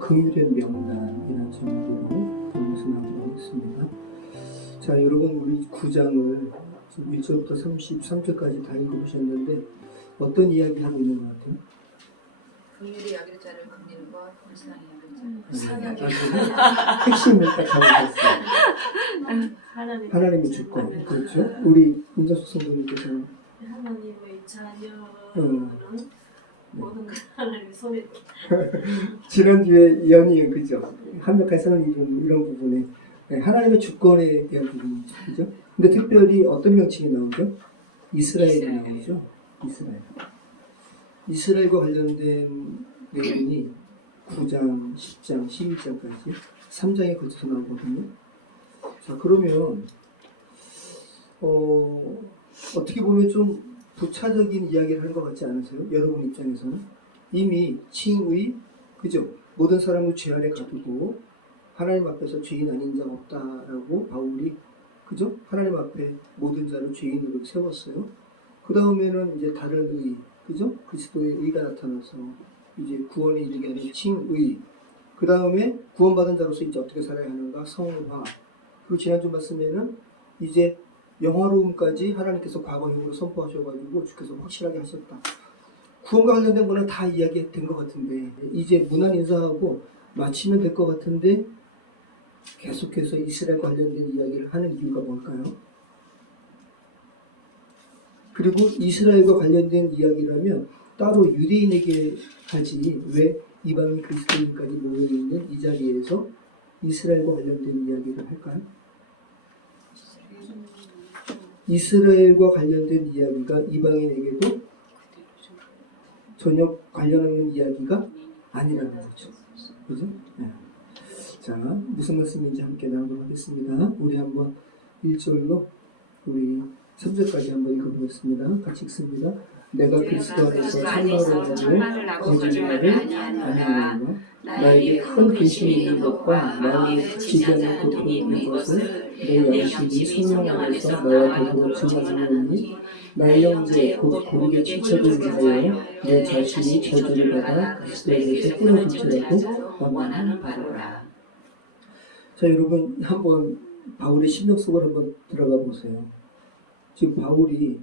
긍휼의 명단이라는 제목으로 보면서 나오도록 하겠습니다. 자, 여러분 우리 9장을 1절부터 33절까지 다 읽어보셨는데 어떤 이야기 하고 있는 것 같아요? 긍휼히 여길 자를 긍휼과 불쌍히 여길 자를 불쌍히 핵심을 딱 잡으셨어요. 하나님의 주권. 그렇죠. 우리 민정숙 성도님께서는 하나님의 자녀는 모든 걸 하나님의 손에 지난주에 연이은 그죠? 한명한 선을 이루는 이런 부분에 하나님의 주권에 대한 부분이죠. 그죠? 근데 특별히 어떤 명칭이 나오죠? 이스라엘이 나오죠. 이스라엘과 관련된 내용이 9장, 10장, 11장까지 3장에 걸쳐서 나오거든요. 자, 그러면 어떻게 보면 좀 부차적인 이야기를 하는 것 같지 않으세요? 여러분 입장에서는 이미 칭의, 그죠? 모든 사람을 죄 아래 가두고 하나님 앞에서 죄인 아닌 자 없다라고 바울이, 그죠? 하나님 앞에 모든 자를 죄인으로 세웠어요. 그 다음에는 이제 다른 의, 그죠? 그리스도의 의가 나타나서 이제 구원에 이르게 하는 칭의. 그 다음에 구원받은 자로서 이제 어떻게 살아야 하는가? 성화. 그리고 지난주 말씀에는 이제 영화로움까지 하나님께서 과거형으로 선포하셔가지고 주께서 확실하게 하셨다. 구원과 관련된 거는 다 이야기된 것 같은데 이제 문안 인사하고 마치면 될 것 같은데 계속해서 이스라엘 관련된 이야기를 하는 이유가 뭘까요? 그리고 이스라엘과 관련된 이야기라면 따로 유대인에게 하지 왜 이방인 그리스도인까지 모여있는 이 자리에서 이스라엘과 관련된 이야기를 할까요? 이스라엘과 관련된 이야기가 이방인에게도 전혀 관련 없는 이야기가 아니라는 거죠. 그죠? 네. 자, 무슨 말씀인지 함께 나누도록 하겠습니다. 우리 한번 1절로 우리 3절까지 한번 읽어보겠습니다. 같이 읽습니다. 내가 그리스도 안에서 참말을 하고 거짓말을 아니하노라. 나에게 큰 근심이 있는 것과 마음이 그치지 않는 고통이 있는 것은 내 양심이 생명 안에서 나와 더불어 증언하노니 나의 형제 곧 고르게 친척을 위하여 내 자신이 저주를 받아 그리스도 안에서 끊어질지라도 원하는 바로라. 자, 여러분 한번 바울의 심령 속으로 한번 들어가 보세요. 지금 바울이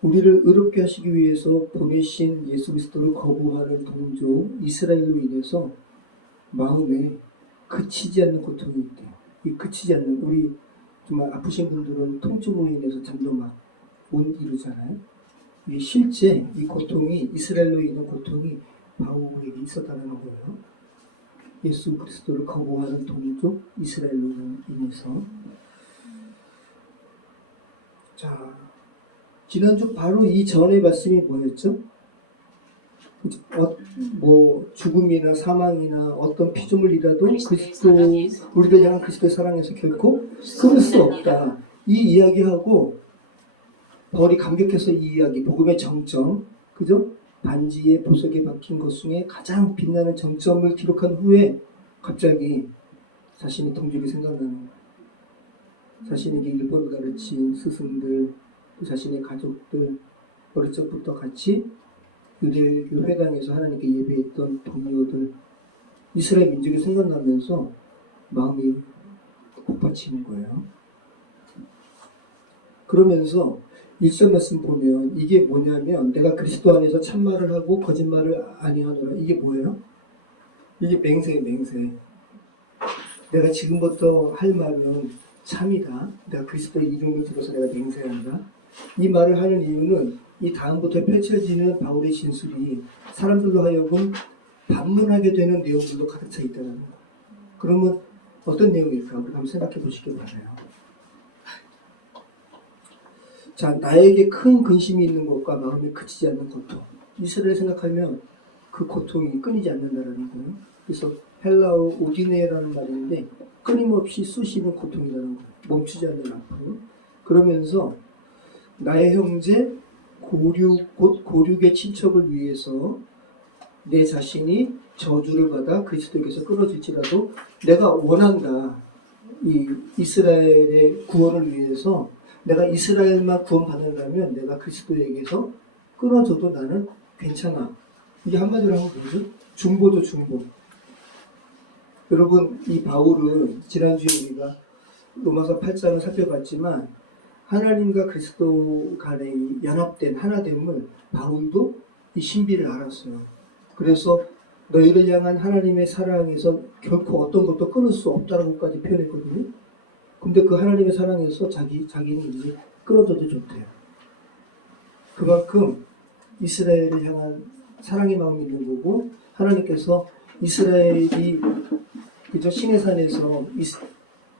우리를 의롭게 하시기 위해서 보내신 예수 그리스도를 거부하는 동족 이스라엘로 인해서 마음에 그치지 않는 고통이 있대요. 이 그치지 않는, 우리 정말 아프신 분들은 통증으로 인해서 잠도 막 못 이루잖아요. 이게 실제 이 고통이, 이스라엘로 인한 고통이 바울에게 있었다는 거예요. 예수 그리스도를 거부하는 동족 이스라엘로 인해서. 자, 지난주 바로 이 전의 말씀이 뭐였죠? 죽음이나 사망이나 어떤 피조물이라도 그리스도, 우리를 향한 그리스도의 사랑에서 결코 끊을 수 없다. 이 이야기하고 바울이 감격해서 이 이야기, 복음의 정점, 그죠? 반지의 보석에 박힌 것 중에 가장 빛나는 정점을 기록한 후에 갑자기 자신의 동족이 생각나는 거예요. 자신에게 율법을 가르친 스승들, 자신의 가족들, 어릴 적부터 같이 유대교 회당에서 하나님께 예배했던 동료들, 이스라엘 민족이 생각나면서 마음이 복받치는 거예요. 그러면서 1절 말씀 보면 이게 뭐냐면 내가 그리스도 안에서 참말을 하고 거짓말을 아니하노라. 이게 뭐예요? 이게 맹세예요, 맹세. 내가 지금부터 할 말은 참이다. 내가 그리스도의 이름을 들어서 내가 맹세한다. 이 말을 하는 이유는 이 다음부터 펼쳐지는 바울의 진술이 사람들로 하여금 반문하게 되는 내용들도 가득 차 있다는 거예요. 그러면 어떤 내용일까? 우리 한번 생각해 보시길 바라요. 자, 나에게 큰 근심이 있는 것과 마음에 그치지 않는 고통. 이스라엘 생각하면 그 고통이 끊이지 않는다는 거예요. 그래서 헬라어 오디네라는 말인데 끊임없이 쑤시는 고통이라는 거예요. 멈추지 않는 아픔. 그러면서 나의 형제 곧 고륙의 친척을 위해서 내 자신이 저주를 받아 그리스도에게서 끊어질지라도 내가 원한다. 이 이스라엘의 구원을 위해서 내가 이스라엘만 구원받는다면 내가 그리스도에게서 끊어져도 나는 괜찮아. 이게 한마디로 하면 뭐죠? 중보죠, 중보. 여러분, 이 바울은 지난주에 우리가 로마서 8장을 살펴봤지만 하나님과 그리스도 간의 이 연합된 하나됨을 바울도 이 신비를 알았어요. 그래서 너희를 향한 하나님의 사랑에서 결코 어떤 것도 끊을 수 없다라고까지 표현했거든요. 근데 그 하나님의 사랑에서 자기는 이제 끊어져도 좋대요. 그만큼 이스라엘을 향한 사랑의 마음이 있는 거고, 하나님께서 이스라엘이 그저 시내산에서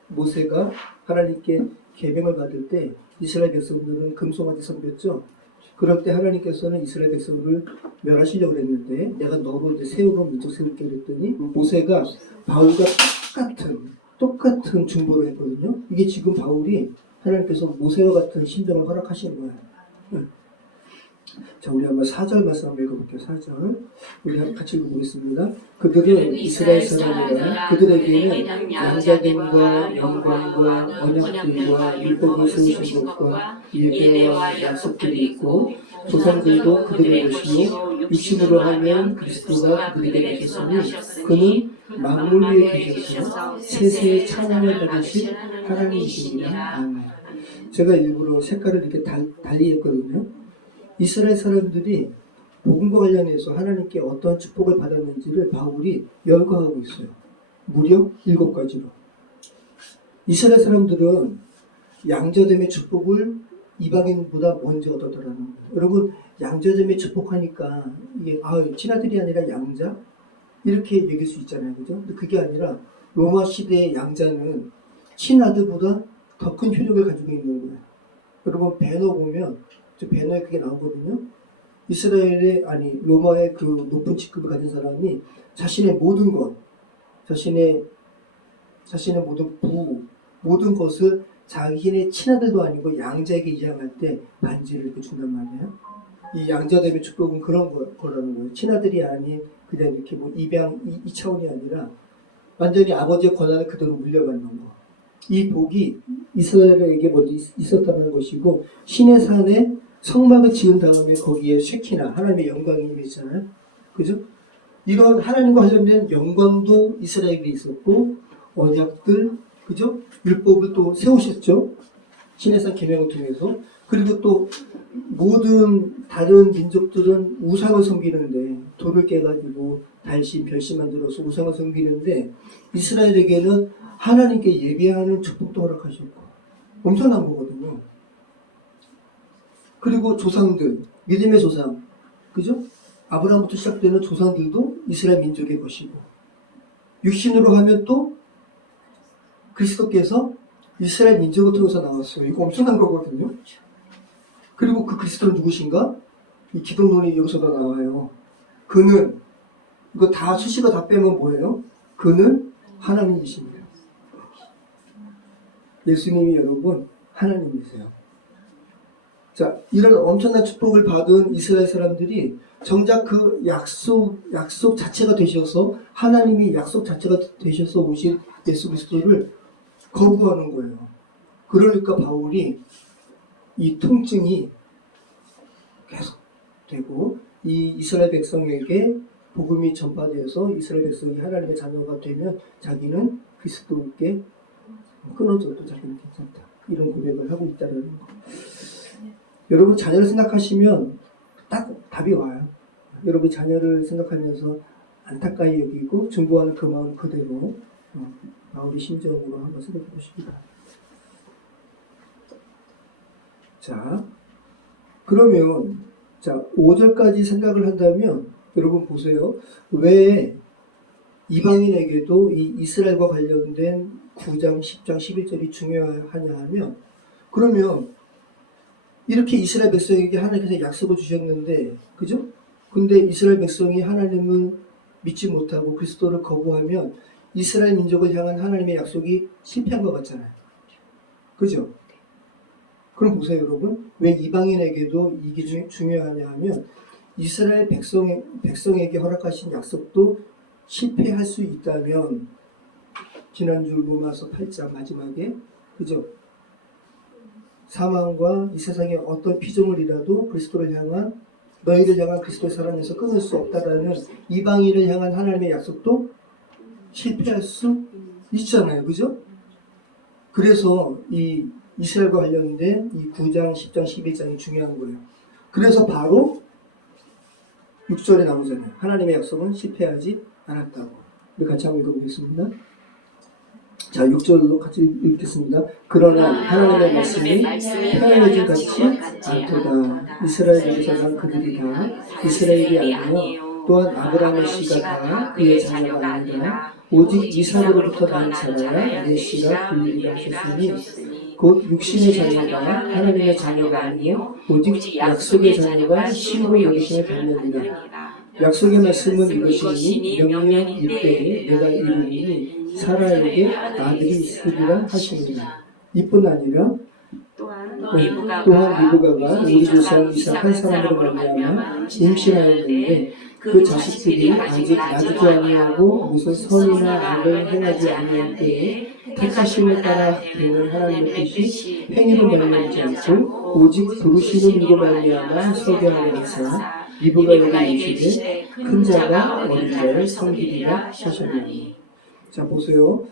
모세가 하나님께 계명을 받을 때 이스라엘 백성들은 금송아지 섬겼죠. 그럴 때 하나님께서는 이스라엘 백성을 멸하시려고 했는데 내가 너로 이제 세우로 민족 세울게 그랬더니 모세가 바울과 똑같은 중보를 했거든요. 이게 지금 바울이 하나님께서 모세와 같은 심정을 허락하시는 거예요. 자, 우리 한번 4절 말씀 한번 읽어볼게요. 4절. 우리 한번 같이 읽어보겠습니다. 그들은 이스라엘 사람이라 그들에게는 양자됨과 영광과 언약들과 율법을 세우신 것과 예배와 약속들이 있고 조상들도 그들의 것이요 육신으로 하면 그리스도가 그들에게 계셨으니 그는 만물 위에 계셔서 세세의 찬양을 받으신 하나님이시니라. 아멘. 제가 일부러 색깔을 이렇게 달리 했거든요. 이스라엘 사람들이 복음과 관련해서 하나님께 어떠한 축복을 받았는지를 바울이 열거하고 있어요. 무려 7가지로. 이스라엘 사람들은 양자됨의 축복을 이방인보다 먼저 얻었더라는 거예요. 여러분, 양자됨의 축복하니까 이게 친아들이 아니라 양자? 이렇게 얘기할 수 있잖아요. 그죠? 근데 그게 아니라 로마 시대의 양자는 친아들보다 더 큰 효력을 가지고 있는 거예요. 여러분, 배너 보면 배너에 그게 나오거든요. 로마의 그 높은 직급을 가진 사람이 자신의 모든 것, 자신의 모든 모든 것을 자기네 친아들도 아니고 양자에게 이양할 때 반지를 이렇게 준단 말이에요. 이 양자됨의 축복은 그런 거라는 거예요. 친아들이 아닌 그냥 이렇게 뭐 입양 이 차원이 아니라 완전히 아버지의 권한을 그대로 물려받는 거. 이 복이 이스라엘에게 먼저 있었다는 것이고 신의 산에 성막을 지은 다음에 거기에 쉐키나 하나님의 영광이 임했잖아요. 그죠? 이런 하나님과 관련된 영광도 이스라엘에 있었고 언약들, 그죠? 율법을 또 세우셨죠. 신의 산 계명을 통해서. 그리고 또 모든 다른 민족들은 우상을 섬기는데 돌을 깨가지고 달심, 별심 만들어서 우상을 섬기는데 이스라엘에게는 하나님께 예배하는 축복도 허락하셨고 엄청난 거거든요. 그리고 조상들, 믿음의 조상, 그죠? 아브라함부터 시작되는 조상들도 이스라엘 민족의 것이고 육신으로 하면 또 그리스도께서 이스라엘 민족을 통해서 나왔어요. 이거 엄청난 거거든요. 그리고 그 그리스도는 누구신가? 이 기독론이 여기서도 나와요. 그는, 이거 다 수식어 다 빼면 뭐예요? 그는 하나님이십니다. 예수님이 여러분 하나님이세요. 자, 이런 엄청난 축복을 받은 이스라엘 사람들이 정작 그 약속 자체가 되셔서 하나님이 약속 자체가 되셔서 오신 예수 그리스도를 거부하는 거예요. 그러니까 바울이 이 통증이 계속 되고 이 이스라엘 백성에게 복음이 전파되어서 이스라엘 백성이 하나님의 자녀가 되면 자기는 그리스도께 끊어져도 자기는 괜찮다. 이런 고백을 하고 있다는 거. 여러분 자녀를 생각하시면 딱 답이 와요. 여러분 자녀를 생각하면서 안타까이 여기고 중보하는 그 마음 그대로 바울의 심정으로 한번 생각해 보십니다. 자, 그러면 5절까지 생각을 한다면 여러분 보세요. 왜 이방인에게도 이 이스라엘과 관련된 9장, 10장, 11절이 중요하냐 하면 그러면 이렇게 이스라엘 백성에게 하나님께서 약속을 주셨는데 그죠? 근데 이스라엘 백성이 하나님을 믿지 못하고 그리스도를 거부하면 이스라엘 민족을 향한 하나님의 약속이 실패한 것 같잖아요. 그죠? 그럼 보세요 여러분. 왜 이방인에게도 이게 중요하냐 하면 이스라엘 백성에게 허락하신 약속도 실패할 수 있다면 지난주 로마서 8장 마지막에 그죠? 사망과 이 세상의 어떤 피조물이라도 그리스도를 향한 너희를 향한 그리스도의 사랑에서 끊을 수 없다라는 이방인을 향한 하나님의 약속도 실패할 수 있잖아요. 그죠? 그래서 이 이스라엘과 관련된 이 9장, 10장, 11장이 중요한 거예요. 그래서 바로 6절에 나오잖아요. 하나님의 약속은 실패하지 않았다고. 우리 같이 한번 읽어보겠습니다. 자, 6절로 같이 읽겠습니다. 그러나 하나님의 말씀이 편해진 같지 않도다. 이스라엘에게서 난 그들이 다 이스라엘이 아니요 또한 아브라함의 씨가 다 그의 자녀가 아니라 오직 이삭으로부터 난 자라야 내 씨라 불리리라 하셨으니 곧 육신의 자녀가 하나님의 자녀가 아니요 오직 약속의 자녀가 신으로 여기심을 받느니라. 약속의 말씀은 이것이니 명령 이때에 내가 이르니 사라에게 아들이 있으리라 하시니라. 이뿐 아니라 또한 리브가가 우리 조상 이삭 한 사람으로 말미암아 임신하였는데 그 자식들이 아직 나지도 아니하고 무슨 선이나 악을 행하지 아니할 때에 택하심에 따라 되는 하나님의 뜻이 행위로 말미암지 않고 오직 부르시는 이로 말미암아 서게 하려 하사 리브가 여기 이르시되 큰 자가 어린 자를 섬기리라 하셨나니. 자 보세요.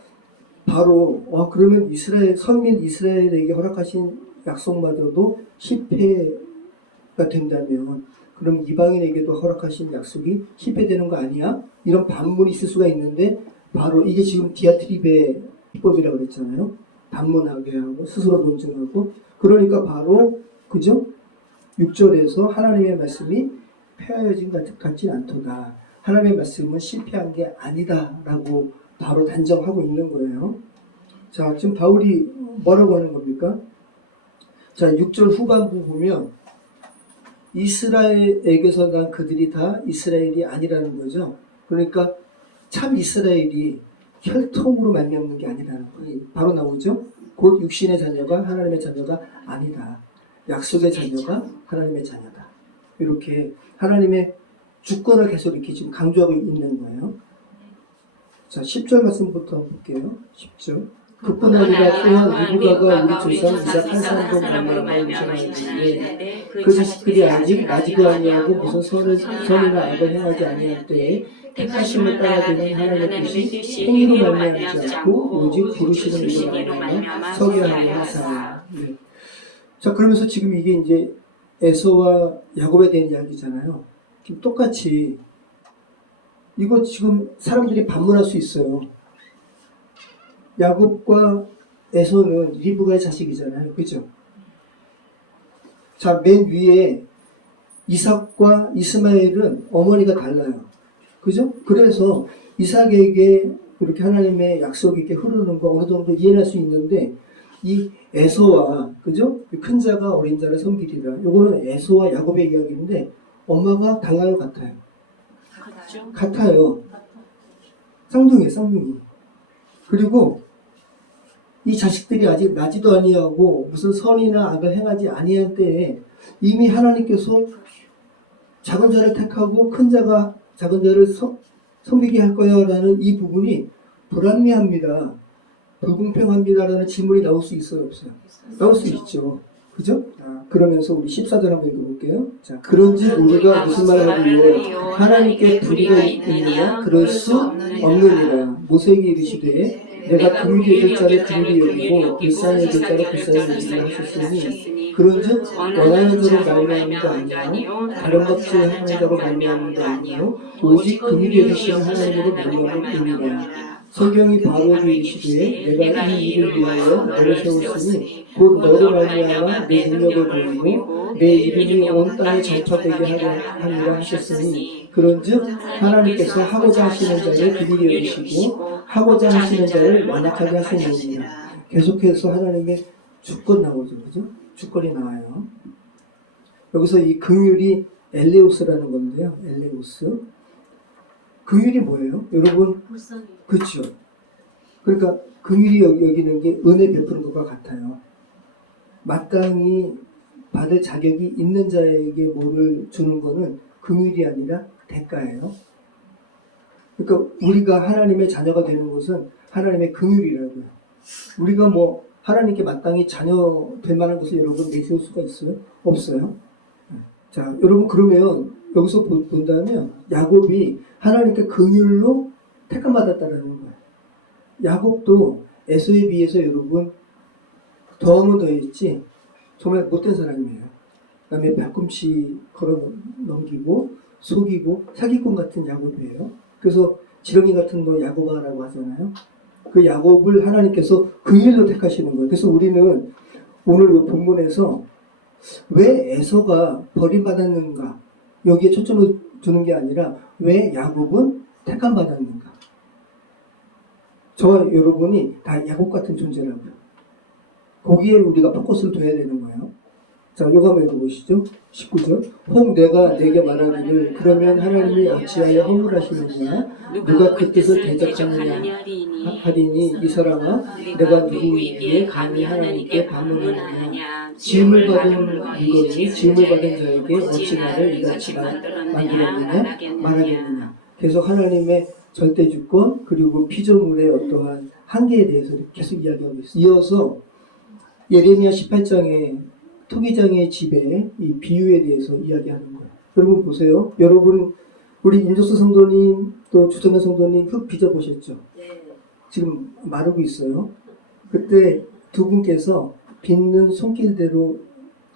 바로 그러면 이스라엘 선민 이스라엘에게 허락하신 약속마저도 실패가 된다면 그럼 이방인에게도 허락하신 약속이 실패되는 거 아니야? 이런 반문이 있을 수가 있는데 바로 이게 지금 디아트립의 비법이라고 그랬잖아요. 반문하게 하고 스스로 논증하고 그러니까 바로 그죠? 6절에서 하나님의 말씀이 폐하여진 같지 않도다. 하나님의 말씀은 실패한 게 아니다라고 바로 단정하고 있는 거예요. 자, 지금 바울이 뭐라고 하는 겁니까? 자, 6절 후반부 보면 이스라엘에게서 난 그들이 다 이스라엘이 아니라는 거죠. 그러니까 참 이스라엘이 혈통으로 말미암는 게 아니라는 거예요. 바로 나오죠. 곧 육신의 자녀가 하나님의 자녀가 아니다. 약속의 자녀가 하나님의 자녀다. 이렇게 하나님의 주권을 계속 이렇게 지금 강조하고 있는 거예요. 자, 10절 말씀부터 볼게요. 10절. 그뿐 아니라 또한 리브가가 우리 조상 이삭 한 사람도 만나고 임신하였는데 그 자식들이 아직 나지도 아니하고 무슨 선이나 악을 행하지 아니할 때에 택하심을 따라 되는 하나님의 뜻이 행위로 말미암지 않고 오직 부르시는 이로 말미암아 서게 하려 하사. 네. 자, 그러면서 지금 이게 이제 에서와 야곱에 대한 이야기잖아요. 지금 똑같이 이거 지금 사람들이 반문할 수 있어요. 야곱과 에서는 리브가의 자식이잖아요. 그죠? 자, 맨 위에 이삭과 이스마엘은 어머니가 달라요. 그죠? 그래서 이삭에게 그렇게 하나님의 약속이 이렇게 흐르는 거 어느 정도 이해할 수 있는데 이 에서와 그죠? 큰 자가 어린 자를 섬기리라. 요거는 에서와 야곱의 이야기인데 엄마가 당나귀 같아요. 같아요. 쌍둥이에요, 쌍둥이. 그리고 이 자식들이 아직 나지도 아니하고 무슨 선이나 악을 행하지 아니할 때에 이미 하나님께서 작은 자를 택하고 큰 자가 작은 자를 섬기게 할 거야 라는 이 부분이 불합리합니다. 불공평합니다라는 질문이 나올 수 있어요, 없어요? 나올 수 있죠. 그죠? 그러면서 우리 14절 한번 읽어볼게요. 자, 그런지 우리가 무슨 말을 하리요? 하나님께 불의가 있느냐? 그럴 수 없느니라. 모세에게 이르시되 내가 긍휼히 여길 자를 긍휼히 여기고 불쌍히 여길 자를 불쌍히 여기라 하셨으니 그런즉 원하는 자로 말미암는 거 아니요 다른 것을 하는 자로 말미암는 거 아니요 오직 긍휼히 여기시는 하나님으로 말미암음이니라. 성경이 바로에게 이르시되 내가 이 일을 위하여 너를 세웠으니 곧 너로 말미암아 내 능력을 보이고 내 이름이 온 땅에 전파되게 하려 함이라 하셨으니 그런즉 하나님께서 하고자 하시는 자를 긍휼히 여기시고 하고자 하시는 자를 완악하게 하시느니라. 계속해서 하나님의 주권 나오죠. 그죠? 주권이 나와요. 여기서 이 긍휼이 엘레오스라는 건데요. 엘레오스. 긍휼이 뭐예요? 여러분, 그렇죠. 그러니까 긍휼이 여기는 게 은혜 베푸는 것과 같아요. 마땅히 받을 자격이 있는 자에게 뭐를 주는 거는 긍휼이 아니라 대가예요. 그러니까 우리가 하나님의 자녀가 되는 것은 하나님의 긍휼이라고요. 우리가 뭐 하나님께 마땅히 자녀 될 만한 것을 여러분 내세울 수가 있어요? 없어요. 자, 여러분 그러면 여기서 본다면 야곱이 하나님께 긍휼로 택함받았다라는 거예요. 야곱도 에서에 비해서 여러분 더하면 더했지 정말 못된 사람이에요. 남의 발꿈치 걸어 넘기고 속이고 사기꾼 같은 야곱이에요. 그래서 지렁이 같은 거 야곱아라고 하잖아요. 그 야곱을 하나님께서 긍휼로 택하시는 거예요. 그래서 우리는 오늘 이 본문에서 왜 에서가 버림받았는가 여기에 초점을 두는 게 아니라 왜 야곱은 택함받았는가. 저와 여러분이 다 야곱 같은 존재라고요. 거기에 우리가 포커스를 둬야 되는 거예요. 자, 요거 한번 읽어보시죠. 19절. 혹 내가 내게 말하기를 그러면 하나님이 어찌하여 허물하시느냐 누가 그 뜻을 대적하느냐 하리니 이 사람아 내가 누구에게 감히 하나님께 반문하느냐 지음을 받은 물건이 지음을 받은 자에게 어찌 나를 이같이 만들었느냐 말하겠느냐. 계속 하나님의 절대주권 그리고 피조물의 어떠한 한계에 대해서 계속 이야기하고 있어요. 이어서 예레미야 18장에 토기장의 집의 이 비유에 대해서 이야기하는 거예요. 여러분 보세요. 여러분 우리 임조수 성도님 또 주정현 성도님 흙 빚어보셨죠? 네. 지금 마르고 있어요. 그때 두 분께서 빚는 손길대로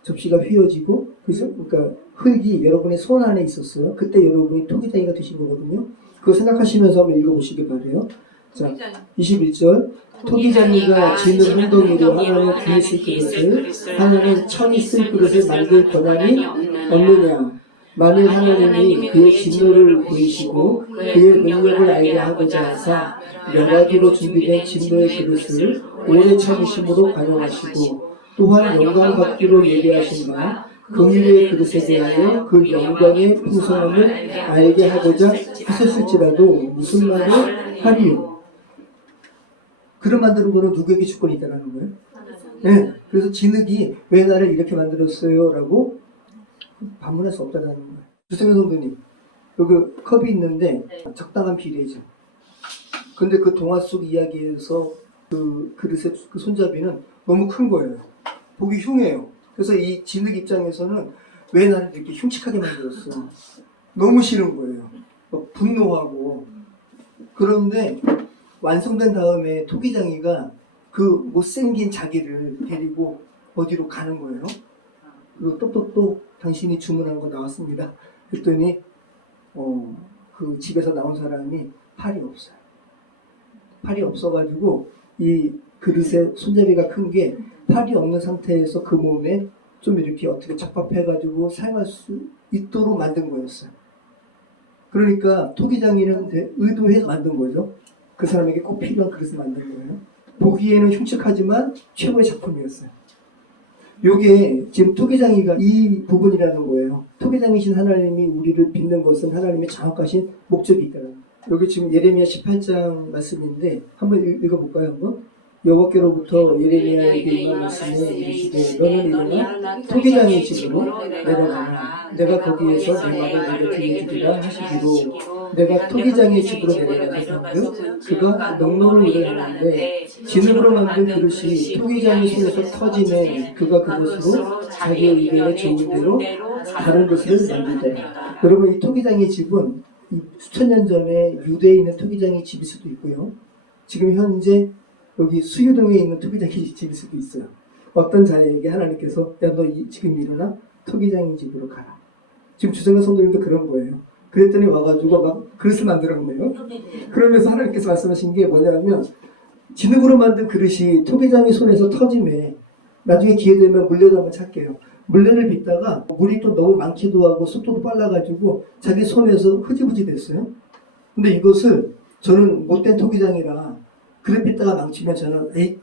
접시가 휘어지고 그러니까 흙이 여러분의 손 안에 있었어요. 그때 여러분이 토기장이가 되신 거거든요. 그거 생각하시면서 한번 읽어보시기 바래요. 자, 21절 토기장이가 지는 웅덩이로 하나는 귀에 쓸 그릇을 하나는 천이 쓸 그릇을 만들 권한이 없느냐. 만일 하나님이 그의 진노를 보이시고 그의 능력을 알게 하고자 하사 멸하기로 준비된 진노의 그릇을 오래 참으심으로 관용하시고 또한 영광 받기로 예배하신 바 긍휼의 그릇에 대하여 그 영광의 풍성함을 알게 하고자 하셨을지라도 무슨 말을 하리요. 그릇 만드는 거는 누구에게 주권이 있다는 거예요? 네. 그래서 진흙이 왜 나를 이렇게 만들었어요? 라고 반문할 수 없다는 거예요. 주승현 성도님, 여기 컵이 있는데 적당한 비례죠. 근데 그 동화 속 이야기에서 그 그릇의 그 손잡이는 너무 큰 거예요. 보기 흉해요. 그래서 이 진흙 입장에서는 왜 나를 이렇게 흉측하게 만들었어? 너무 싫은 거예요. 막 분노하고. 그런데 완성된 다음에 토기장이가 그 못생긴 자기를 데리고 어디로 가는 거예요. 그리고 똑똑똑 당신이 주문한 거 나왔습니다. 그랬더니 그 집에서 나온 사람이 팔이 없어요. 팔이 없어가지고 이 그릇의 손잡이가 큰 게 팔이 없는 상태에서 그 몸에 좀 이렇게 어떻게 접합해가지고 사용할 수 있도록 만든 거였어요. 그러니까 토기장이는 의도해서 만든 거죠. 그 사람에게 꼭 필요한 그릇을 만든 거예요. 보기에는 흉측하지만 최고의 작품이었어요. 요게 지금 토기장이가 이 부분이라는 거예요. 토기장이신 하나님이 우리를 빚는 것은 하나님의 정확하신 목적이 있다는 거예요. 여기 지금 예레미야 18장 말씀인데 한번 읽어볼까요? 한번? 여호와께로부터 예레미야에게 임한 말씀에 이르시되 너는 일어나 토기장의 집으로 내려가라. 내가 거기에서 내 말을 내게 들려주리라 하시기로 내가 토기장의 집으로 내려가서 방금 그가 농로를 일을 하는데 진흙으로 만든 그릇이 토기장의 손에서 터지매 그가 그것으로 자기의 의견에 좋은 대로 다른 것을 만들더라. 여러분 이 토기장의 집은 수천 년 전에 유대에 있는 토기장의 집일 수도 있고요. 지금 현재 여기 수유동에 있는 토기장의 집일 수도 있어요. 어떤 자에게 하나님께서 야 너 지금 일어나 토기장의 집으로 가라. 지금 주정현 성도님도 그런 거예요. 그랬더니 와가지고 막 그릇을 만들었네요. 그러면서 하나님께서 말씀하신 게 뭐냐면 진흙으로 만든 그릇이 토기장의 손에서 터짐에 나중에 기회 되면 물레도 한번 찾게요. 물레를 빚다가 물이 또 너무 많기도 하고 속도도 빨라가지고 자기 손에서 흐지부지 됐어요. 근데 이것을 저는 못된 토기장이라 그릇 빚다가 망치면 저는 에이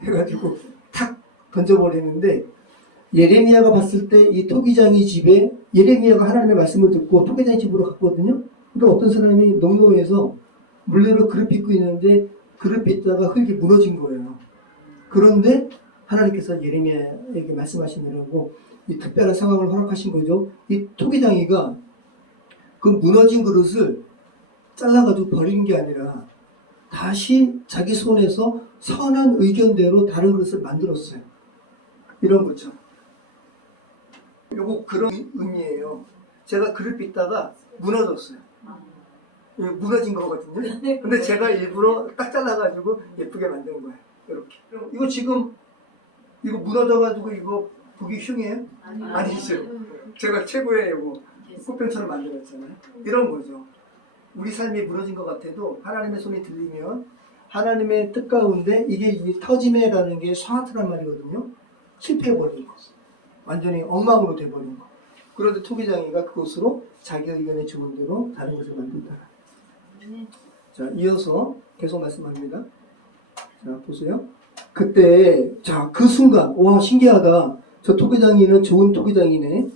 해가지고 탁 던져버리는데 예레미야가 봤을 때 이 토기장이 집에 예레미야가 하나님의 말씀을 듣고 토기장이 집으로 갔거든요. 그러니까 어떤 사람이 농로에서 물레로 그릇 빚고 있는데 그릇 빚다가 흙이 무너진 거예요. 그런데 하나님께서 예레미야에게 말씀하시느라고 이 특별한 상황을 허락하신 거죠. 이 토기장이가 그 무너진 그릇을 잘라가지고 버리는 게 아니라 다시 자기 손에서 선한 의견대로 다른 그릇을 만들었어요. 이런 거죠. 요거 그런 의미예요. 제가 글을 빗다가 무너졌어요. 이거 무너진 거거든요. 근데 제가 일부러 딱 잘라가지고 예쁘게 만든 거예요. 이렇게. 이거 지금 이거 무너져가지고 이거 보기 흉해요? 아니죠. 제가 최고의 이거 꽃병처럼 만들었잖아요. 이런 거죠. 우리 삶이 무너진 것 같아도 하나님의 손이 들리면 하나님의 뜻 가운데 이게 이 터짐에라는 게 샤트란 말이거든요. 실패해버린 거. 완전히 엉망으로 돼버린 거. 그런데 토기장이가 그것으로 자기 의견에 좋은 대로 다른 것을 만든다. 자, 이어서 계속 말씀합니다. 자, 보세요. 그때, 자, 그 순간, 와, 신기하다. 저 토기장이는 좋은 토기장이네.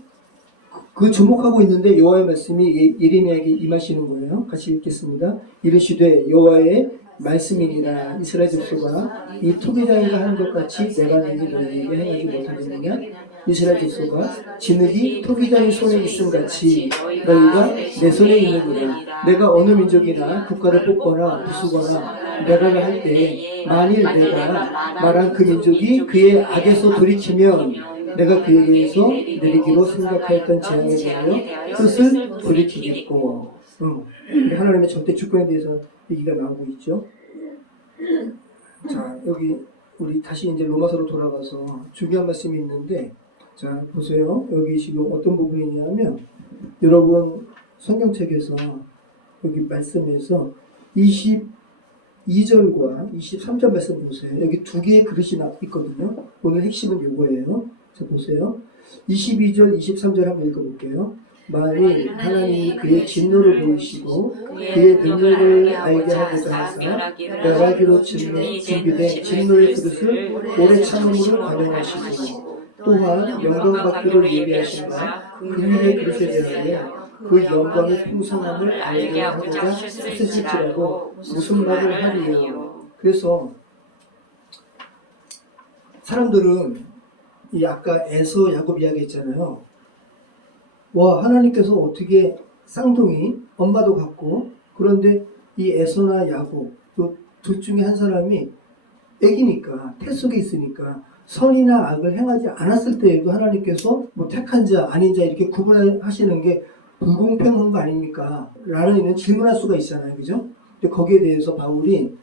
그 주목하고 있는데 여호와의 말씀이 예레미야에게 임하시는 거예요. 같이 읽겠습니다. 이르시되 여호와의 말씀이니라 이스라엘 족속아 이 토기장이가 하는 것 같이 내가 너희에게 행하지 못하느냐 이스라엘 족속아 진흙이 토기장의 손에 있음 같이 너희가 내 손에 있느니라. 내가 어느 민족이나 국가를 뽑거나 부수거나 내가 할 때 만일 내가 말한 그 민족이 그의 악에서 돌이키면 내가 그에게서 내리기로 생각하였던 재앙에 대하여 뜻을 돌이키겠고 하나님의 절대 주권에 대해서 얘기가 나오고 있죠. 자, 여기 우리 다시 이제 로마서로 돌아가서 중요한 말씀이 있는데 자, 보세요. 여기 지금 어떤 부분이냐면 여러분 성경책에서 여기 말씀에서 22절과 23절 말씀 보세요. 여기 두 개의 그릇이 있거든요. 오늘 핵심은 이거예요. 자, 보세요. 22절, 23절 한번 읽어볼게요. 만일 하나님이 그의 진노를 보이시고 그의 능력을 알게 하고자 하사 멸하기로 준비된 진노의 그릇을 오래 참음으로 관용하시고 또한 영광받기를 예비하신가 그의 그릇에 대하여 그 영광의 풍성함을 알게 하고자 쓰실지라도 무슨 말을 하리요. 그래서 사람들은 이 아까 에서 야곱 이야기 했잖아요. 와, 하나님께서 어떻게 쌍둥이 엄마도 같고 그런데 이 에서나 야곱 둘 중에 한 사람이 애기니까 태 속에 있으니까 선이나 악을 행하지 않았을 때에도 하나님께서 뭐 택한 자 아닌 자 이렇게 구분하시는 게 불공평한 거 아닙니까? 라는 질문할 수가 있잖아요. 그죠? 근데 거기에 대해서 바울이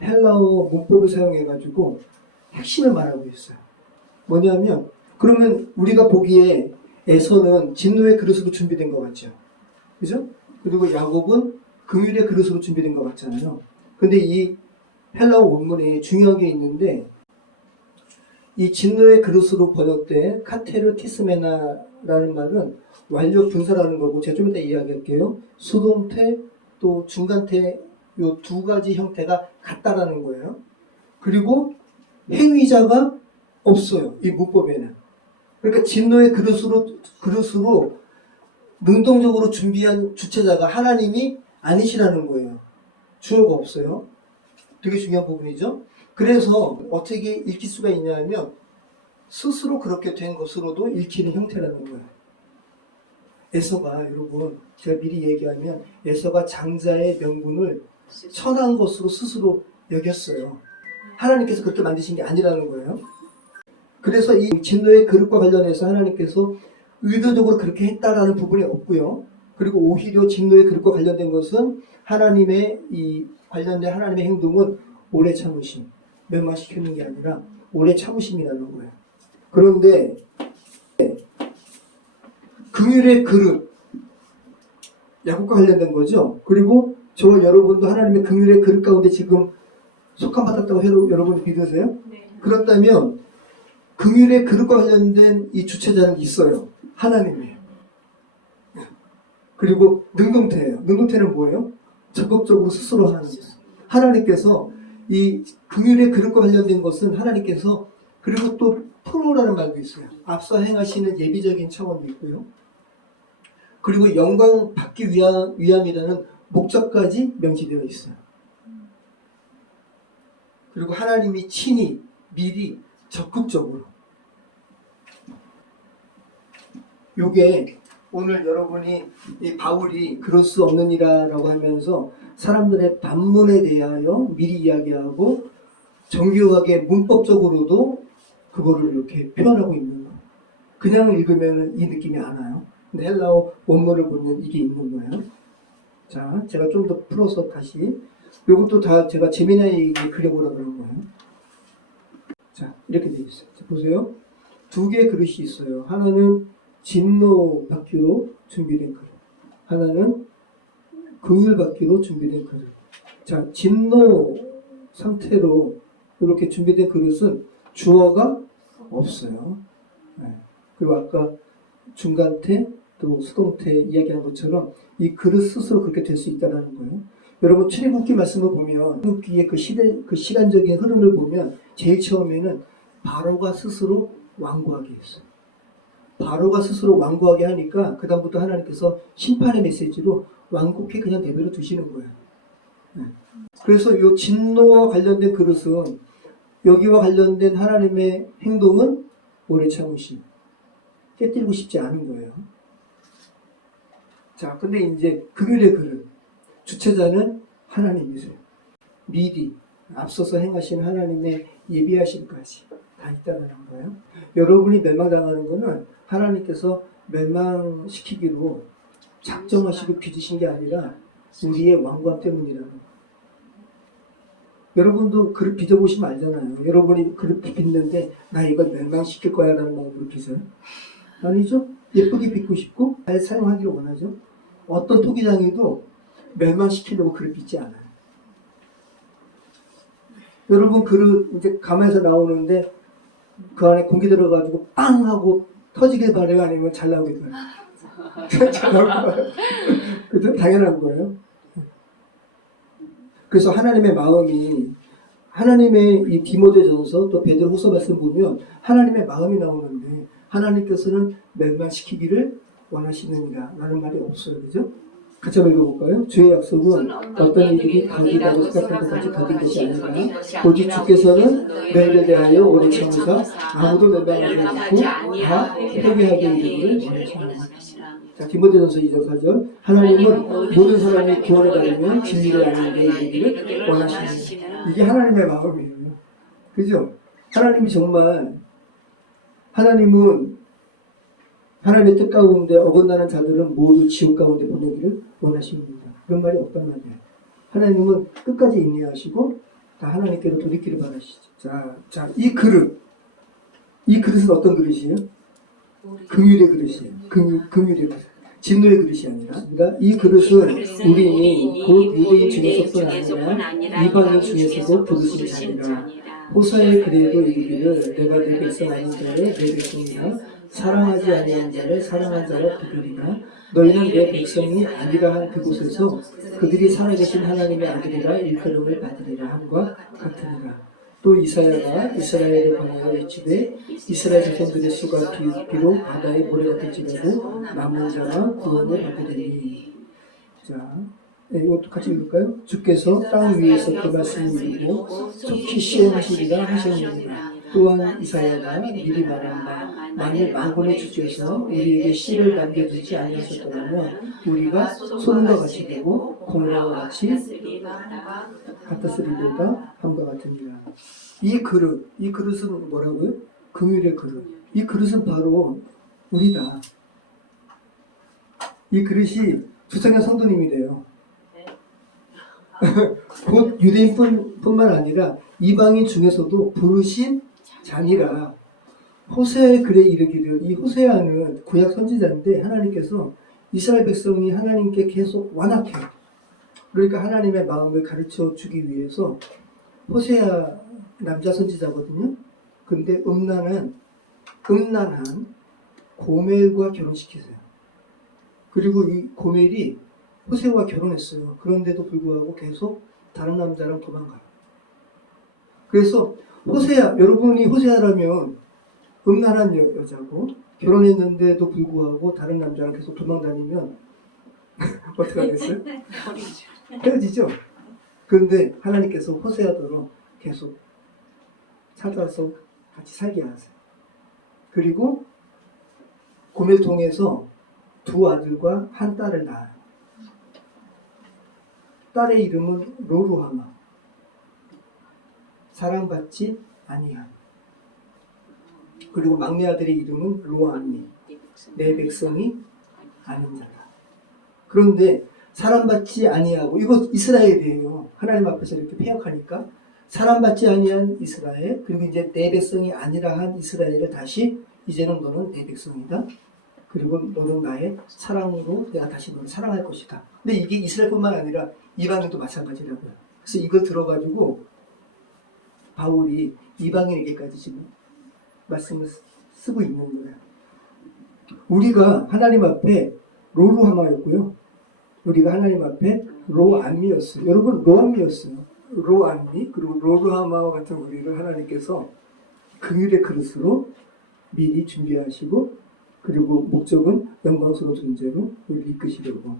헬라어 문법을 사용해가지고 핵심을 말하고 있어요. 뭐냐면 그러면 우리가 보기에 에서는 진노의 그릇으로 준비된 것 같죠. 그죠? 그리고 야곱은 긍휼의 그릇으로 준비된 것 같잖아요. 근데 이 헬라어 원문에 중요한 게 있는데 이 진노의 그릇으로 번역된 카테르 티스메나라는 말은 완력 분사라는 거고 제가 좀 이따 이야기할게요. 수동태 또 중간태 요 두 가지 형태가 같다라는 거예요. 그리고 행위자가 없어요. 이 문법에는. 그러니까 진노의 그릇으로 능동적으로 준비한 주체자가 하나님이 아니시라는 거예요. 주어가 없어요. 되게 중요한 부분이죠. 그래서 어떻게 읽힐 수가 있냐면 스스로 그렇게 된 것으로도 읽히는 형태라는 거예요. 에서가 여러분 제가 미리 얘기하면 에서가 장자의 명분을 천한 것으로 스스로 여겼어요. 하나님께서 그렇게 만드신 게 아니라는 거예요. 그래서 이 진노의 그릇과 관련해서 하나님께서 의도적으로 그렇게 했다라는 부분이 없고요. 그리고 오히려 진노의 그릇과 관련된 것은 하나님의 이 관련된 하나님의 행동은 오래 참으심, 멸망시키는 게 아니라 오래 참으심이라는 거예요. 그런데 긍휼의 그릇, 야곱과 관련된 거죠. 그리고 저와 여러분도 하나님의 긍휼의 그릇 가운데 지금 속한 받았다고 여러분 믿으세요? 네. 그렇다면 긍휼의 그릇과 관련된 이 주체자는 있어요. 하나님이에요. 그리고 능동태예요. 능동태는 뭐예요? 적극적으로 스스로 하는 거예요. 하나님께서 이 긍휼의 그릇과 관련된 것은 하나님께서 그리고 또 프로라는 말도 있어요. 앞서 행하시는 예비적인 차원도 있고요. 그리고 영광 받기 위함이라는 목적까지 명시되어 있어요. 그리고 하나님이 친히 미리 적극적으로 요게 오늘 여러분이 이 바울이 그럴 수 없느니라라고 하면서 사람들의 반문에 대하여 미리 이야기하고 정교하게 문법적으로도 그거를 이렇게 표현하고 있는 거. 그냥 읽으면 이 느낌이 안 와요. 근데 헬라어 원문을 보면 이게 있는 거예요. 자, 제가 좀 더 풀어서 다시 이것도 다 제가 재미나게 그려보라 그런 거예요. 자, 이렇게 되어 있어요. 자, 보세요. 두 개의 그릇이 있어요. 하나는 진노 받기로 준비된 그릇. 하나는 긍휼 받기로 준비된 그릇. 자, 진노 상태로 이렇게 준비된 그릇은 주어가 없어요. 네. 그리고 아까 중간태 또 수동태 이야기한 것처럼 이 그릇 스스로 그렇게 될 수 있다는 거예요. 여러분 출애굽기 말씀을 보면 출애굽기의 그 시간적인 흐름을 보면 제일 처음에는 바로가 스스로 완고하게 했어요. 바로가 스스로 완고하게 하니까 그 다음부터 하나님께서 심판의 메시지로 완고케 그냥 내버려 두시는 거예요. 네. 그래서 이 진노와 관련된 그릇은 여기와 관련된 하나님의 행동은 오래 참으심, 깨뜨리고 싶지 않은 거예요. 자, 근데 이제 긍휼의 그릇, 주체자는 하나님이세요. 미리 앞서서 행하신 하나님의 예비하심까지 다 있다는 거예요. 여러분이 멸망당하는 것은 하나님께서 멸망시키기로 작정하시고 빚으신 게 아니라 우리의 완고함 때문이라는 거예요. 여러분도 그릇 빚어보시면 알잖아요. 여러분이 그릇 빚는데 나 이걸 멸망시킬 거야 라는 마음으로 빚어요? 아니죠? 예쁘게 빚고 싶고 잘 사용하기를 원하죠. 어떤 토기장에도 멸망시키려고 그릇 빚지 않아요. 여러분 그릇 이제 가마에서 나오는데 그 안에 공기 들어가지고 빵 하고 터지길 바래요? 아니면 잘 나오길 바래요? 잘 나올 거예요. 그죠? 당연한 거예요. 그래서 하나님의 마음이 하나님의 이 디모데전서 또 베드로후서 말씀 보면 하나님의 마음이 나오는데 하나님께서는 멸망시키기를 원하시느니라 라는 말이 없어요. 그죠? 같이 한번 읽어볼까요? 주의 약속은 어떤 이들이 더디다고 생각할 것 같이 더딘 것이 아니라 오직 주께서는 너희를 대하여 오래 참으사 아무도 멸망하지 않고 다 회개하게 이르기를 원하시느니라. 자, 디모데전서 2장 4절 하나님은 모든 사람이 구원을 받으면 진리를 아는 데 이르기를 원하시느니라. 이게 하나님의 마음이에요. 그죠? 하나님이 정말 하나님은 하나님의 뜻 가운데 어긋나는 자들은 모두 지옥 가운데 보내기를 원하십니다. 그런 말이 없단 말이에요. 하나님은 끝까지 인내하시고 다 하나님께로 돌이키를 바라시죠. 자, 이 그릇은 어떤 그릇이에요? 긍휼의 그릇이에요. 긍휼의 그릇. 진노의 그릇이 아니라. 그러니까 이 그릇은 우리는 곧 유대인 중에서뿐 아니라 이방인 중에서도 부르신 자니라. 호사의 글에도 이르기를 내가 내 백성 아닌 자를 내 백성이라 사랑하지 아니한 자를 사랑한 자라 부르리라. 너희는 내 백성이 아니라 한 그곳에서 그들이 살아계신 하나님의 아들이라 일컬음을 받으리라 함과 같으니라. 또 이사야가 이스라엘에 관하여 외치되 이스라엘 자손들의 수가 비로 바다의 모래 같을지라도 남은 자가 구원을 받으리니. 자, 이것도 같이 읽을까요? 주께서 땅 위에서 그 말씀을 이루고 속히 시행하시리라 하셨느니라. 또한 이사야가 미리 말한 바 만일 만군의 주께서 우리에게 씨를 남겨두지 아니하셨더라면 우리가 소금과 같이 되고 콩나와 같이 같았으리로다 함과 같으니라. 이 그릇은 뭐라고요? 긍휼의 그릇. 이 그릇은 바로 우리다. 이 그릇이 주성의 성도님이래요. 곧 유대인뿐만 아니라 이방인 중에서도 부르신 자니라. 호세아의 글에 이르기를, 이 호세아는 구약 선지자인데 하나님께서 이스라엘 백성이 하나님께 계속 완악해. 그러니까 하나님의 마음을 가르쳐 주기 위해서 호세아 남자 선지자거든요. 근데 음란한 고멜과 결혼시키세요. 그리고 이 고멜이 호세아와 결혼했어요. 그런데도 불구하고 계속 다른 남자랑 도망가요. 그래서 호세아, 여러분이 호세아라면 음란한 여자고 결혼했는데도 불구하고 다른 남자랑 계속 도망다니면 어떻게 하겠어요? 헤어지죠. 그런데 하나님께서 호세아더러 계속 찾아서 같이 살게 하세요. 그리고 고멜 통해서 두 아들과 한 딸을 낳아요. 딸의 이름은 로루하마. 사랑받지 아니함. 그리고 막내 아들의 이름은 로암미. 내 백성이 아닌 자다. 그런데 사람받지 아니하고, 이거 이스라엘이에요. 하나님 앞에서 이렇게 폐역하니까 사람받지 아니한 이스라엘, 그리고 이제 내 백성이 아니라 한 이스라엘을 다시 이제는 너는 내 백성이다. 그리고 너는 나의 사랑으로 내가 다시 너를 사랑할 것이다. 근데 이게 이스라엘뿐만 아니라 이방인도 마찬가지라고요. 그래서 이걸 들어가지고 바울이 이방인에게까지 지금 말씀을 쓰고 있는 거예요. 우리가 하나님 앞에 로루하마였고요. 우리가 하나님 앞에 로암미였어요. 여러분, 로암미였어요. 로암미, 그리고 로루하마와 같은 우리를 하나님께서 긍휼의 그릇으로 미리 준비하시고, 그리고 목적은 영광스러운 존재로 우리를 이끄시려고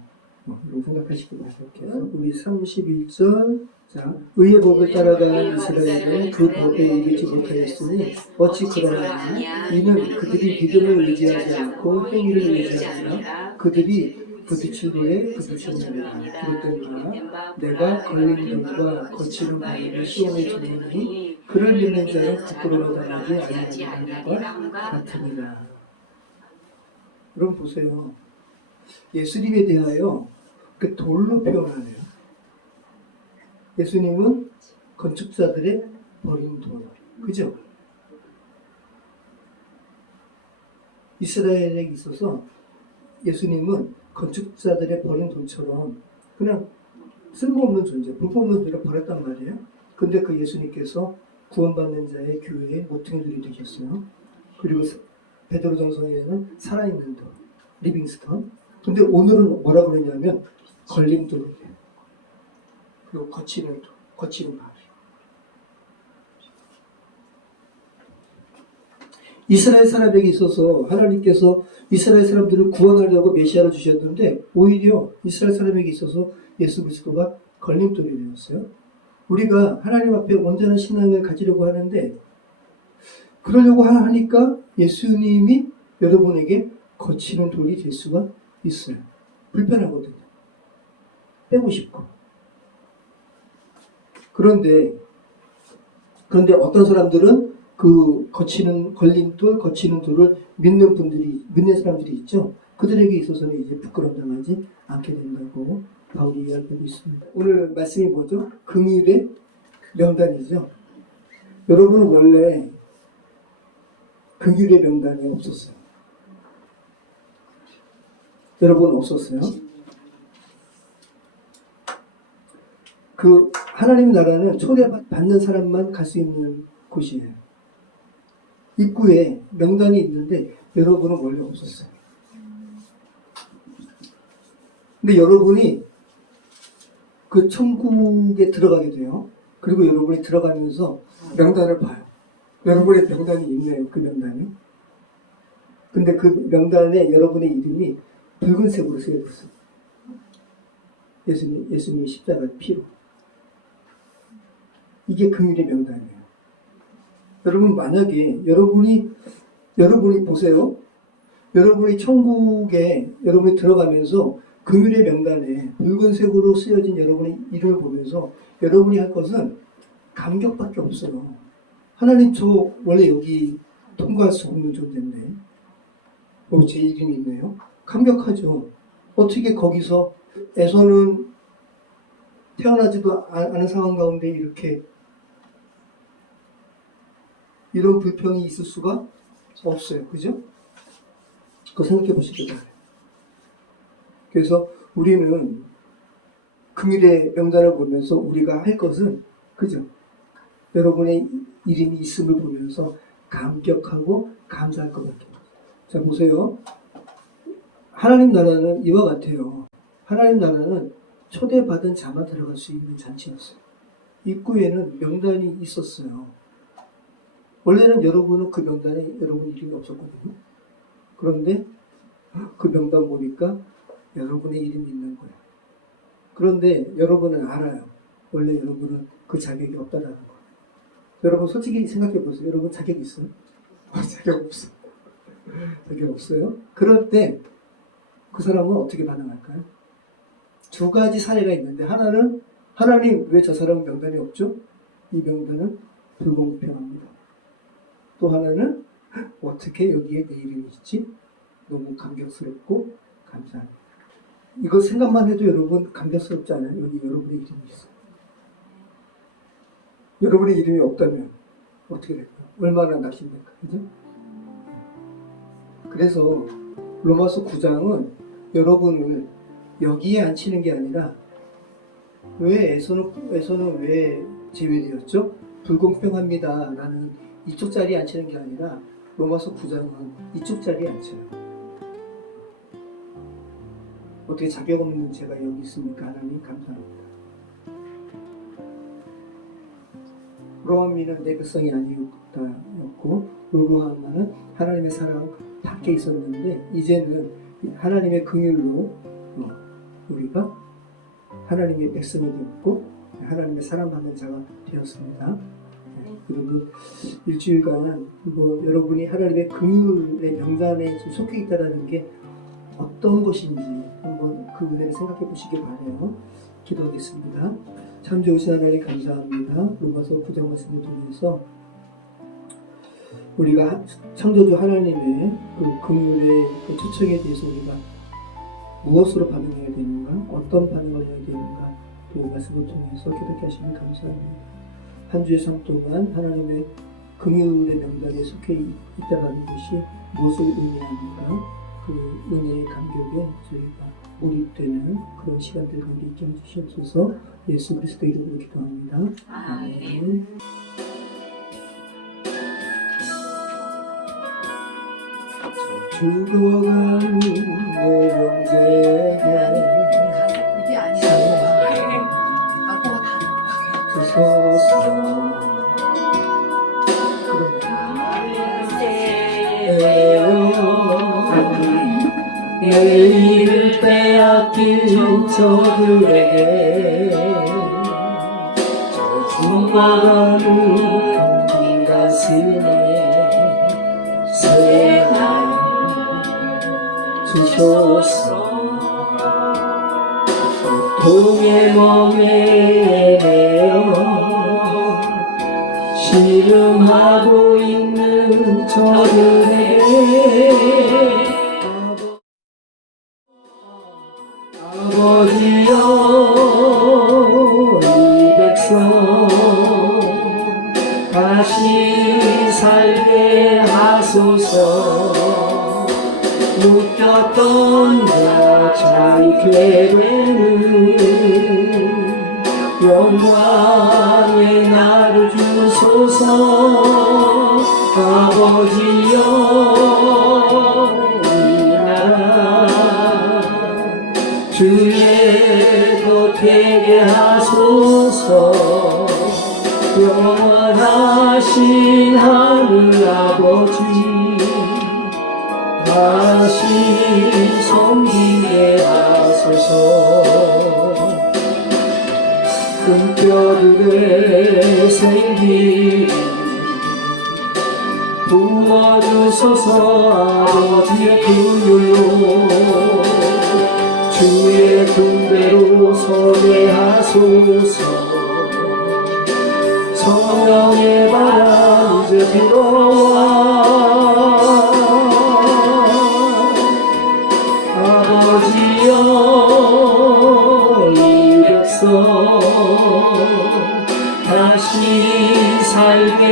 이런 생각하시기 바랄게요. 우리 31절. 자, 의의 법을 따라가는 이스라엘은 그 법에 이르지 못하였으니 어찌 그러하냐. 이는 그들이 믿음을 의지하지 않고 행위를 의지하니라. 그들이 부딪힐 돌에 부딪혔느니라. 그릇된 바 내가 걸린 돌과 거칠은 바위를 시험에 두느니 그를 믿는 자는 부끄러워 당하지 아니하는 것과 같으니라. 여러분 보세요. 예수님에 대하여 그 돌로 표현하네요. 예수님은 건축자들의 버린 돌. 그죠? 이스라엘에 있어서 예수님은 건축자들의 버린 돌처럼 그냥 쓸모없는 존재, 볼품없는 존재를 버렸단 말이에요. 근데 그 예수님께서 구원받는 자의 교회의 모퉁이들이 되셨어요. 그리고 베드로전서에는 살아있는 돌, 리빙스턴. 근데 오늘은 뭐라 그러냐면 걸림돌이에요. 그리고 거치는 돌, 거치는 바위. 이스라엘 사람에게 있어서 하나님께서 이스라엘 사람들을 구원하려고 메시아를 주셨는데 오히려 이스라엘 사람에게 있어서 예수 그리스도가 걸림돌이 되었어요. 우리가 하나님 앞에 온전한 신앙을 가지려고 하는데 그러려고 하니까 예수님이 여러분에게 거치는 돌이 될 수가 있어요. 불편하거든요. 빼고 싶고. 그런데 어떤 사람들은 그 걸림돌, 거치는 돌을 믿는 사람들이 있죠. 그들에게 있어서는 이제 부끄러움 당하지 않게 된다고 바울이 이야기하고 있습니다. 오늘 말씀이 뭐죠? 긍휼의 명단이죠. 여러분은 원래 긍휼의 명단이 없었어요. 여러분 없었어요? 그 하나님 나라는 초대받는 사람만 갈 수 있는 곳이에요. 입구에 명단이 있는데 여러분은 원래 없었어요. 근데 여러분이 그 천국에 들어가게 돼요. 그리고 여러분이 들어가면서 명단을 봐요. 여러분의 명단이 있네요. 그 명단이. 근데 그 명단에 여러분의 이름이 붉은색으로 쓰여졌어요. 예수님의 십자가 피로. 이게 긍휼의 명단이에요. 여러분 만약에 여러분이 보세요. 여러분이 천국에 여러분이 들어가면서 긍휼의 명단에 붉은색으로 쓰여진 여러분의 이름을 보면서 여러분이 할 것은 감격밖에 없어요. 하나님, 저 원래 여기 통과할 수 없는 존재인데 제 이름이 있네요. 감격하죠. 어떻게 거기서 에서는 태어나지도 않은 상황 가운데 이런 불평이 있을 수가 없어요. 그죠? 그거 생각해 보시기 바라요. 그래서 우리는 긍휼의 명단을 보면서 우리가 할 것은, 그죠? 여러분의 이름이 있음을 보면서 감격하고 감사할 것 같아요. 자, 보세요. 하나님 나라는 이와 같아요. 하나님 나라는 초대받은 자만 들어갈 수 있는 잔치였어요. 입구에는 명단이 있었어요. 원래는 여러분은 그 명단에 여러분 이름이 없었거든요. 그런데 그 명단 보니까 여러분의 이름이 있는 거예요. 그런데 여러분은 알아요. 원래 여러분은 그 자격이 없다는 거. 여러분 솔직히 생각해 보세요. 여러분 자격 있어요? 자격 없어. 자격 없어요? 그럴 때 그 사람은 어떻게 반응할까요? 두 가지 사례가 있는데, 하나는 하나님 왜 저 사람은 명단이 없죠? 이 명단은 불공평합니다. 또 하나는 어떻게 여기에 내 이름이 있지? 너무 감격스럽고 감사합니다. 이거 생각만 해도 여러분 감격스럽지 않아요? 여기 여러분의 이름이 있어요. 여러분의 이름이 없다면 어떻게 될까요? 얼마나 나십니까? 그죠? 그래서 로마서 9장은 여러분을 여기에 앉히는 게 아니라 왜 에서는 왜 제외되었죠? 불공평합니다. 라는 이쪽 자리에 앉히는 게 아니라 로마서 9장은 이쪽 자리에 앉혀요. 어떻게 자격 없는 제가 여기 있습니까? 하나님 감사합니다. 로마미는 내 백성이 아니었고 울고하나는 하나님의 사랑 밖에 있었는데 이제는 하나님의 긍휼로 우리가 하나님의 백성이 되었고 하나님의 사랑받는 자가 되었습니다. 그리고 일주일간 여러분이 하나님의 긍휼의 명단에 속해 있다는 게 어떤 것인지 한번 그 은혜를 생각해 보시기 바라요. 기도하겠습니다. 참 좋으신 하나님 감사합니다. 로마서 9장 말씀을 통해서 우리가 창조주 하나님의 그 긍휼의 그 초청에 대해서 우리가 무엇으로 반응해야 되는가, 어떤 반응을 해야 되는가, 그 말씀을 통해서 깨닫게 하시면 감사합니다. 한 주의 삶 동안 하나님의 긍휼의 명단에 속해 있다는 것이 무엇을 의미하는가, 그 은혜의 감격에 저희가 몰입되는 그런 시간들 가운데 있게 해주시옵소서. 예수 그리스도 이름으로 기도합니다. 아멘. 죽어가는 내 영생에 이게 아니라 악보가 다른 주소서. 내일을 빼앗긴 저들에게 죽어가는 빈 가슴에 새날 주소서. 동의 멍에 매여 씨름하고 있는 저들에게 아버지여 이 백성 다시 살게 하소서. 묶였던 자 자유케 되는 영광의 나를 주소서. 아버지여 이 나라 주의 곁에 하소서. 영원하신 하늘 아버지 다시 섬기게 하소서. 금뼈들의 생기 부어주소서. 아버지의 긍휼로 주의 군대로 서게 하소서. 성령의 바람 이제 불어와 아버지여 이 백성 다시 살게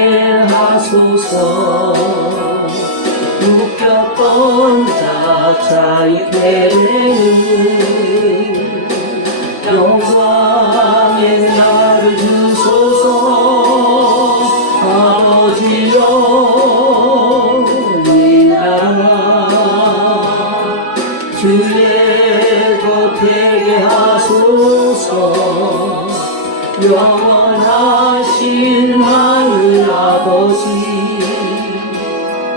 하소서. 묶였던 자 자유케 되는 영광의 나를 주소서. 아버지여 이 나라 주의 곁에 하소서. 영원하신 하늘 아버지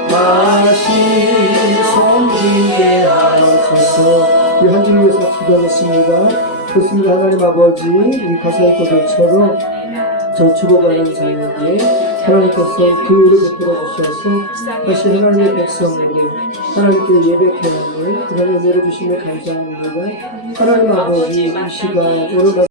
다시 섬기게 하소서. 우리 한 주를 위해서 기도하겠습니다. 그렇습니다. 하나님 아버지, 이 가사의 것들처럼 저 죽어가는 자에게 하나님께서 교회를 베풀어 주셔서 다시 하나님의 백성으로 하나님께 예배케 하는 그런 은혜를 주시며 감사합니다. 하나님 아버지, 이 시간 오늘